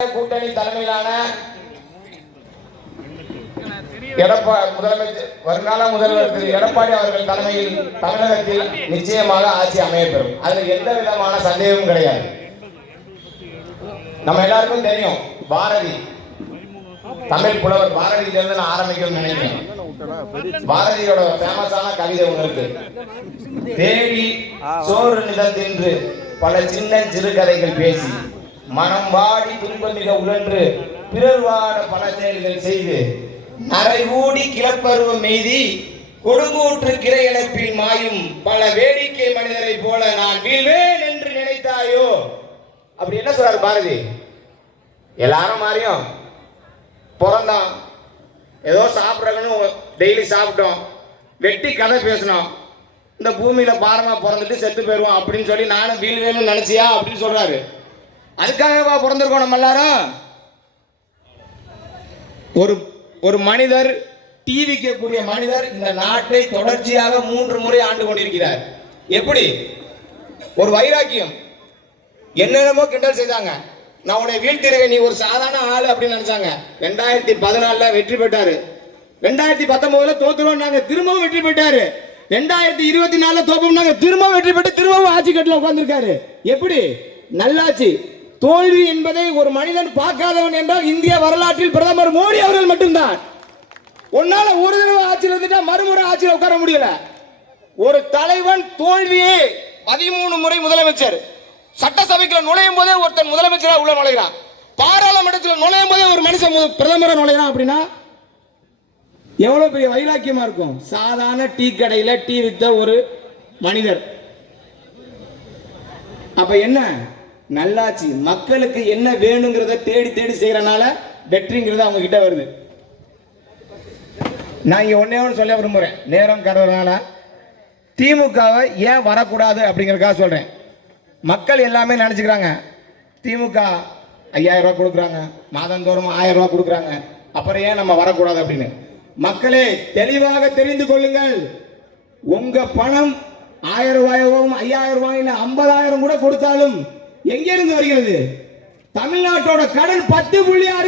கூட்டணி தலைமையிலான முதலமைச்சர் வருங்கால முதல்வர் திரு எடப்பாடி அவர்கள் தலைமையில் தமிழகத்தில் நிச்சயமாக ஆட்சி அமையப்பெறும். அதில் எந்த விதமான சந்தேகமும் கிடையாது. நம்ம எல்லாருக்கும் தெரியும், பாரதி தமிழ் புலவர் பாரதியிலிருந்து நான் ஆரம்பிக்கணும்னு நினைக்கிறேன். பாரதியோட ஃபேமஸான கவிதை ஒன்று இருக்கு. தேடி சோறு நிலத்தின்று பல சின்ன சிறு கதைகள் பேசி மனம் வாடி துன்பமிக உழன்று பிறர் வாட பல செயல்கள் செய்து நரைகூடி கிளப்பருவம் மீதி கொடுங்கூற்று கிரை இழப்பில் மாயும் பல வேடிக்கை மனிதரை போல நான் வீழ்வேன் என்று நினைத்தாயோ. அப்படி என்ன சொல்றாரு பாரதி? எல்லாரும் மாதிரியும் பிறந்தோம், ஏதோ சாப்பிட்றதுன்னு டெய்லி சாப்பிட்டோம், வெட்டி கதை பேசணும், இந்த பூமியில பாரமா பிறந்துட்டு செத்து போயிடுவோம் அப்படின்னு சொல்லி நானும் வீழ்வேன்னு நினைச்சியா அப்படின்னு சொல்றாரு. அதுக்காகவா பிறந்திருக்கோம் நம்ம எல்லாரும்? ஒரு மனிதர், டிவிக்கக்கூடிய மனிதர் இந்த நாட்டை தொடர்ச்சியாக 3 முறை ஆண்டு கொண்டிருக்கிறார். எப்படி? ஒரு வைராக்கியம். என்னென்னமோ கிண்டல் செய்தாங்க, நான் உன்னை வீழ்த்திருவேன், நீ ஒரு சாதாரண ஆளு அப்படின்னு நினைச்சாங்க. 2014 வெற்றி பெற்றாரு. 2019 தோத்துருவோம், திரும்பவும் வெற்றி பெற்றாரு. 2024 தோப்போம்னாங்க, திரும்பவும் வெற்றி பெற்று திரும்பவும் ஆட்சி கட்டில உட்கார்ந்துருக்காரு. எப்படி? நல்லாட்சி. தோல்வி என்பதை ஒரு மனிதன் பார்க்காதவன் என்றால் இந்திய வரலாற்றில் பிரதமர் மோடி அவர்கள் மட்டும்தான். உன்னால ஒரு தடவை ஆட்சியில் இருந்துட்டா மறுமுறை ஆட்சியில் உட்கார முடியல. ஒரு தலைவன் தோல்வியே 13 முறை முதலமைச்சர். சட்டசபைக்குள்ள நுழையும் போதே ஒருத்தன் முதலமைச்சராக உள்ள நுழைகிறான். பாராளுமன்றத்தில் நுழையும் போதே ஒரு மனுஷன் பிரதமர் நுழைகிறான். அப்படின்னா எவ்வளவு பெரிய வைராக்கியமா இருக்கும். சாதாரண டீ கடையில டீ வித்த ஒரு மனிதர். அப்ப என்ன? நல்லாட்சி. மக்களுக்கு என்ன வேணுங்கிறத தேடி தேடி செய்யறனால வெற்றிங்கிறது அவங்க கிட்ட வருது. நான் இங்க ஒன்னே ஒன்று சொல்ல விரும்புறேன், நேரம் கருதுறதுனால. திமுகவை ஏன் வரக்கூடாது அப்படிங்கிறதுக்காக சொல்றேன். மக்கள் எல்லாமே நினைச்சுக்கிறாங்க, திமுக 5000 ரூபாய் கொடுக்குறாங்க, மாதந்தோறும் 1000 ரூபாய் கொடுக்குறாங்க, அப்புறம் ஏன் நம்ம வரக்கூடாது அப்படின்னு. மக்களே, தெளிவாக தெரிந்து கொள்ளுங்கள். உங்க பணம் 1000 ரூபாயும் 5000 ரூபாயும் 50,000 கூட கொடுத்தாலும் எங்கிருந்து வருகிறது? தமிழ்நாட்டோட கடன் 10.6